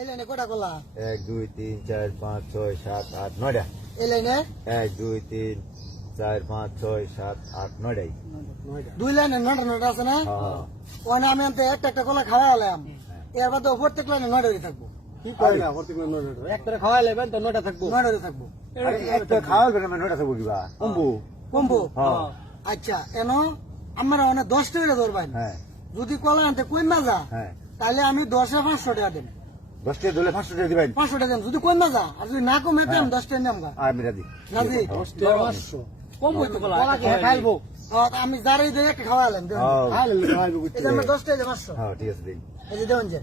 এই লাইনে কয়টা কলা? 1 2 3 4 5 6 7 8 9টা। এই লাইনে 1 2 3 4 5 6 7 8 9টাই। দুই লাইনে নটা আছে না? হ্যাঁ। ওখানে আমি আনতে একটা কলা খাওয়া হলাম, এর বাদে প্রত্যেক লাইনে 9টাই থাকবো। কি কয় না প্রত্যেক নয়টা একটা খাওয়া লেবেন তো 9টা থাকবো। 9টাই থাকবো। আরে একটা খাওয়ার বেটা 9টা থাকবো কিবা কম্বু। কমবো? হ্যাঁ আচ্ছা, এন আমরা অনেক 10 টাকা ধরবেন। হ্যাঁ যদি কলা আনতে কই না যা, হ্যাঁ। তাহলে আমি 10 এ 500 টাকা দেব। 10 টাকা দিলে 500 টাকা দিবেন। 500 টাকা দেব যদি কই না যা, আর যদি না কমে দেন 10 টাকা নেমগা। আমি রাজি। রাজি? 500 কম হইতো কলা। কলা কি খাইবো? আমি যারাই দিয়ে একটা খাওয়া হলাম। হ্যাঁ খাইলে খাইবো এই যে আমরা 10 টাকা 500। হ্যাঁ ঠিক আছে দিন। এই যে দেন যে,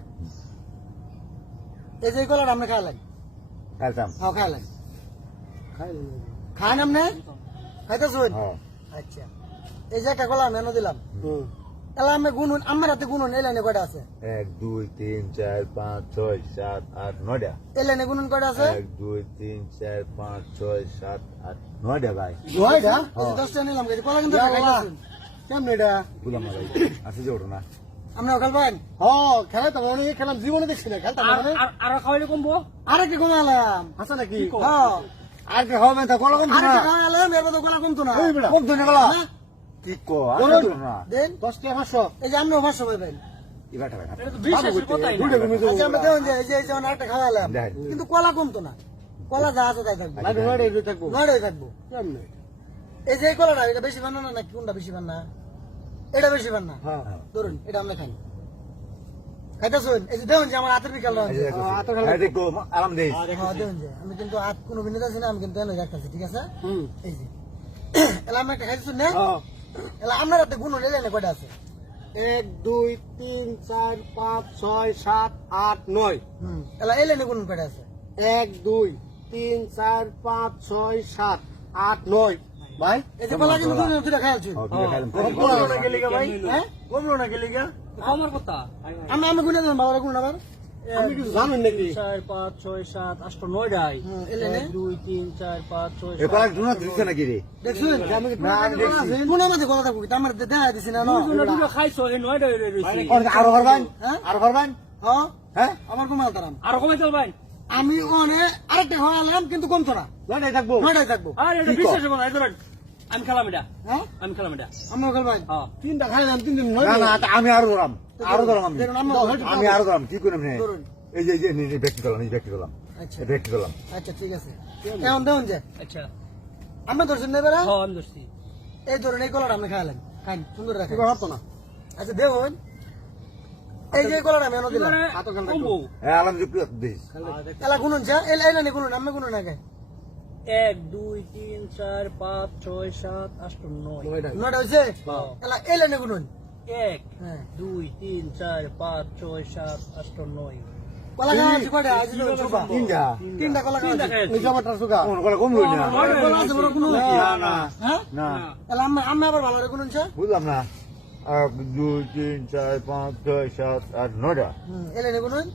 এই যে কলাটা আমরা খাইলাম। খাইতাম। হ্যাঁ খাইলাম। খাইলে খান আপনি? খাইতেছুন? হ্যাঁ। আচ্ছা, এই যে একটা কলা আমি এনে দিলাম। হুম তাহলে আমি গুনুন, আমার হাতে গুনুন এই লাইনে কয়টা আছে? 1 2 3 4 5 6 7 8 9টা। এই লাইনে গুনুন কয়টা আছে? 1 2 3 4 5 6 7 8 9টা ভাই। 9টা এই যে 10 টাকা নিলাম, এই যে কলা কিন্তু খাইতেছুন। কেমন এটা? গুলাম না ভাই। আছে যে ওঠো না। আপনারা খেলবেন? হ্যাঁ খেলাতাম অনেক খেলাম জীবনে দেখছি না খেলতাম আর খাওয়াইলে কমবো? আরেকটা কমালাম। আছে নাকি? হ্যাঁ, আর কি হবে তা কলা কম না। আরেকটা কমালাম, এর মধ্যে কলা কমতো না। এই বেটা কম তো না কলা। হ্যাঁ? কি কো আর বলুন। তো না। দেন, 10 টাকা 500 এই যে আপনিও 500 পাইবেন। ইবাটা ভাই। এটা তো বিশ্বাসের কথাই না। দুইটা ঘুমিয়ে যাবো আচ্ছা, আমরা দেন যে এই যে আরেকটা খাওয়ালাম, দেখেন। কিন্তু কলা কমতো না। কলা যা আছে তাই থাকবে। লাইভ 9টা থাকবো 9টাই থাকবো। কেমনে? এই যে এই কলাটা, এটা বেশি বানা না নাকি কোনটা বেশি বানা? এটা বেশি বানা। হ্যাঁ ধরুন, এটা আমরা খাই। খাইতেছুন? এই যে দেখুন যে আমার হাতের বিকাল এই যে এই দেখো আরাম দেই। দেখুন যে আমি কিন্তু হাত কোনো বিনোদ আছে না, আমি কিন্তু এনে রাখতেছি, ঠিক আছে? হুম এই যে এলা আমি একটা খাইতেছুন না? হ্যাঁ এলা আপনার হাতে গুণ হলে জানে কয়টা আছে? 1 2 3 4 5 6 7 8 9 এলা এই লাইনে গুণ কয়টা আছে? 1 2 3 4 5 6 7 8 9 ভাই এই যে কলা কিন্তু দুটো খাইলছুন। কমলো না গেলি গা ভাই হ্যাঁ? কমলো না গেলি গা আমার কথা। আমি গুণে দেন, বাবার গুণ আবার। আপনি কিছু জানেন নাকি 4 5 6 7 8 9টাই। এই লাইনে 1 2 3 4 5 6 এ কলা দুনা দিছে নাকি রে? দেখছুন? আমি কি না, আমি দেখছি। গুণের মধ্যে কলা থাকবো, কিন্তু আমার দেখা দিছি না, না? দুটো খাইছো এই 9টাই রইছে। আরো করবেন? হ্যাঁ? আরো করবেন? হ্যাঁ? হ্যাঁ? আমার কমাল তারাম। আর কমে চলবেন? আমি ওনে আরেকটা খাওয়ালাম, কিন্তু কমতো না। 9টাই থাকবো 9টাই থাকবো। আর এটা বিশ্বাসের কথা, এই ধরেন আমি খেলাম এটা। হ্যাঁ? আমি খেলাম এটা। আমরা খেলবেন? হ্যাঁ। তিনটা খাইলাম 3 দিন না না আমি আরো ধরাম। আরো ধরাম আমি। দেখুন, আমি আরো ধরাম। কি করে নে? ধরুন। এই যে নিজে ব্যক্তি দিলাম, নিজে ব্যক্তি দিলাম। আচ্ছা, ব্যক্তি দিলাম। আচ্ছা, ঠিক আছে। এখন দেখুন যে আচ্ছা। আমরা ধরছেন না এবারে? হ্যাঁ আমি ধরছি। এই ধরুন এই কলাটা আপনি খাইলেন, খাইন সুন্দর রাখেন। কি হতো না আচ্ছা দেখুন, এই যে কলাটা আমি এনে দিলাম, এবারে হাতও গান কমবো। হ্যাঁ আলাম যুক্তি দিস। এলা গুনুন যা, এলা এলা নি গুনুন, আমি গুনুন আগে। 1 2 3 4 5 6 7 8 9। 9টা হইছে? এলা এলা নি গুনুন। 1 হ্যাঁ। 2 3 4 5 6 7 8 9। কলা খাওয়া কয়টা? আজ সুবা তিনটা। তিনটা কলা খাওয়া। তিনটা খাইছি। নিজ মাত্রা সুগা কোন কলা কম লই না। কলা আছে বড় গুনুন? না না হ্যাঁ? না। এলা আমি আবার ভালো করে গুনুন ছা। বুঝলাম না। 1 2 3 4 5 6 7 8 9টা। এলা নি গুনুন?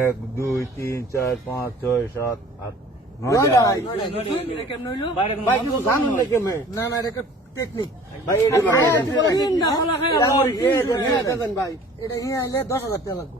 1 2 3 4 5 6 7 8 9টা। 9টা। এটা কেমন হইলো? ভাই কিছু জানেন নাকি আমি না না, এটা একটা টেকনিক। ভাই এটা তিনটা কলা খাই ভাই এটা নিয়ে আইলে 10,000 টাকা লাগবে।